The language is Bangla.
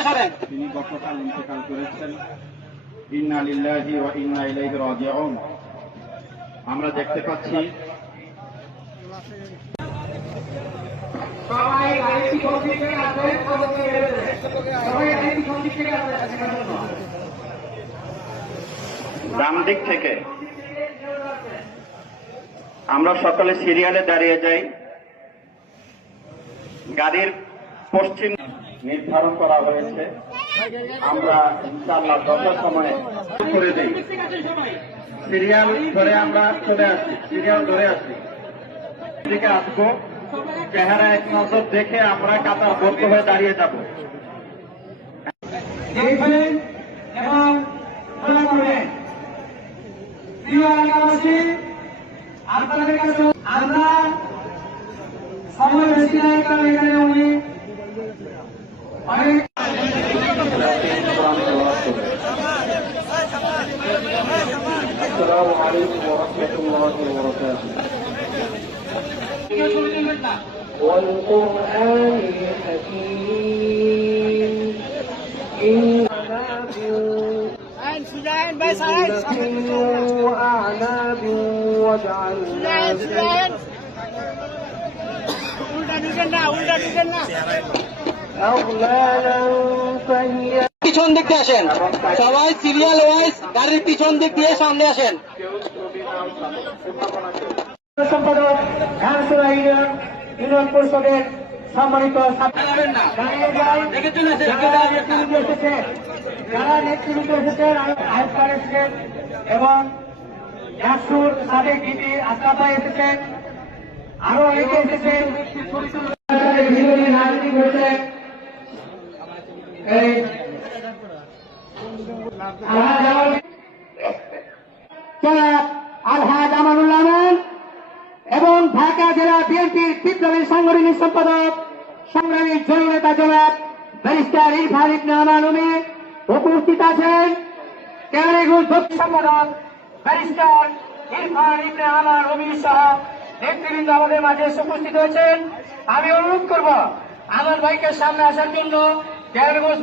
তিনি গতকাল ইন্তেকাল করেছেন। ইন্না লিল্লাহি ওয়া ইন্না ইলাইহি রাজিউন। আমরা দেখতে পাচ্ছি ডান দিক থেকে আমরা সকলে সিরিয়ালে দাঁড়িয়ে যাই। গাড়ির পশ্চিম নির্ধারণ করা হয়েছে। আমরা ইনশাআল্লাহ যথার সময়ে করে দিই। সিরিয়াল ধরে আমরা চলে আসি, সিরিয়াল ধরে আসি, দিকে আসবো। চেহারা এক নজর দেখে আমরা কাতারবদ্ধ হয়ে দাঁড়িয়ে যাব। আপনাদের কাছে আমরা সময় বেশি নাই, কারণ এখানে উনি অনেক আসসালামু আলাইকুম ওয়া রাহমাতুল্লাহি ওয়া বারাকাতুহু। والقرآن الحكيم وأعناب وجعلنا أغلالا فهي পিছন দিক দিয়ে আসেন, সবাই সিরিয়াল ওয়াইজ গাড়ির পিছন দিক দিয়ে সামনে আসেন। সম্পাদক ইউনিয়ন পরিষদের সম্মানিত যারা নেতৃত্ব এসেছেন, আয়ুষ্কার এসেছেন এবং ইয়াসুর সাদেক দিদি আস্তাফা এসেছেন, আরো অনেকে এসেছেন। রাজনীতি করছেন আলহাজ আমানুল আমান এবং ঢাকা জেলা বিএনপির বিপ্লবী সাংগঠনিক সম্পাদক সংগ্রামী জননেতা জনাব ব্যারিস্টার ইরফান ইবনে আমান উমি উপস্থিত আছেন। কেরানীগঞ্জ দক্ষিণ সম্পাদক ব্যারিস্টার ইরফান ইবনে আমান উমি সহ নেতৃবৃন্দ আমাদের মাঝে উপস্থিত হয়েছেন। আমি অনুরোধ করব আমার ভাইকে সামনে আসার জন্য। কেরানীগঞ্জ